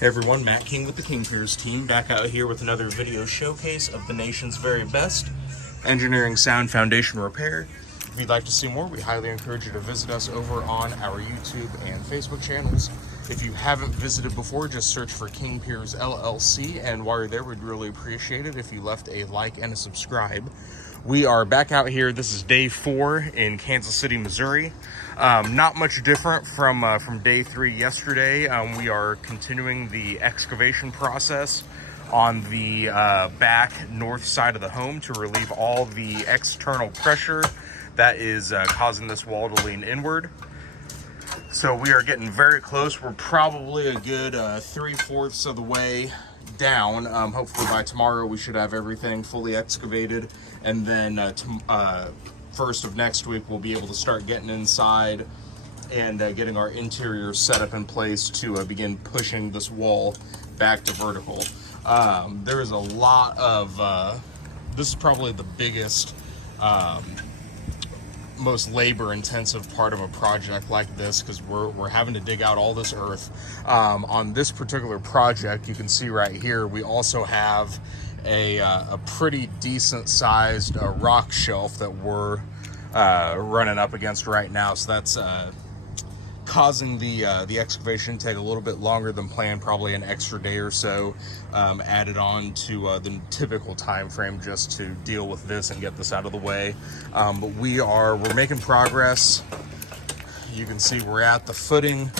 Hey everyone, Matt King with the King Piers team, back out here with another video showcase of the nation's very best engineering, sound, foundation repair. If you'd like to see more, we highly encourage you to visit us over on our YouTube and Facebook channels. If you haven't visited before, just search for King Piers LLC, and while you're there, we'd really appreciate it if you left a like and a subscribe. We are back out here. This is day 4 in Kansas City, Missouri. Not much different from day 3 yesterday. We are continuing the excavation process on the back north side of the home to relieve all the external pressure that is causing this wall to lean inward. So we are getting very close. We're probably a good 3/4 of the way down. Hopefully by tomorrow we should have everything fully excavated, and then first of next week we'll be able to start getting inside and getting our interior set up in place to begin pushing this wall back to vertical. There is a lot of this is probably the biggest most labor intensive part of a project like this, because we're having to dig out all this earth. On this particular project, you can see right here, we also have a pretty decent sized rock shelf that we're running up against right now. So that's causing the excavation to take a little bit longer than planned, probably an extra day or so added on to the typical time frame just to deal with this and get this out of the way. But we're making progress. You can see we're at the footing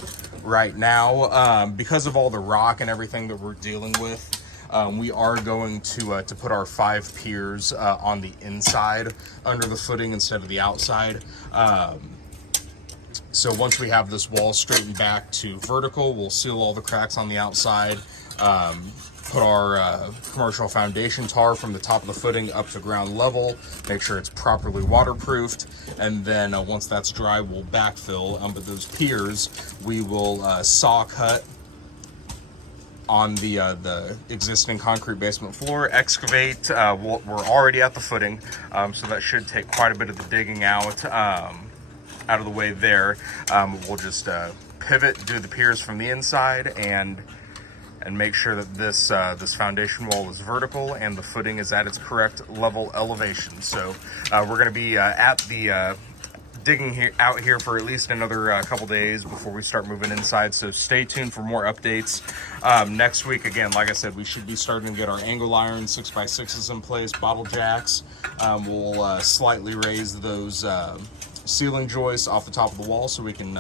right now. Because of all the rock and everything that we're dealing with, we are going to put our 5 piers on the inside under the footing instead of the outside. So once we have this wall straightened back to vertical, we'll seal all the cracks on the outside, put our commercial foundation tar from the top of the footing up to ground level, make sure it's properly waterproofed, and then once that's dry, we'll backfill. But those piers, we will saw cut on the existing concrete basement floor, excavate. We're already at the footing, so that should take quite a bit of the digging out of the way there. We'll just pivot, do the piers from the inside, and make sure that this foundation wall is vertical and the footing is at its correct level elevation. So we're going to be at the digging out here for at least another couple days before we start moving inside. So stay tuned for more updates. Next week, again, like I said, we should be starting to get our angle iron 6x6s in place, bottle jacks. We'll slightly raise those ceiling joists off the top of the wall so we can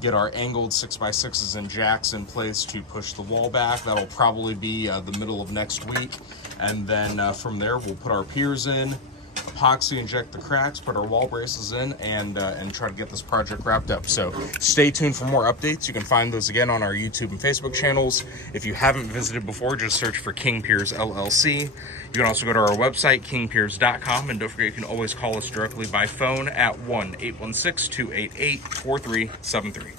get our angled 6x6s and jacks in place to push the wall back. That'll probably be the middle of next week, and then from there we'll put our piers in, epoxy inject the cracks, put our wall braces in, and try to get this project wrapped up. So stay tuned for more updates. You can find those again on our YouTube and Facebook channels. If you haven't visited before, just search for King Piers LLC. You can also go to our website, kingpiers.com, and don't forget you can always call us directly by phone at 1-816-288-4373.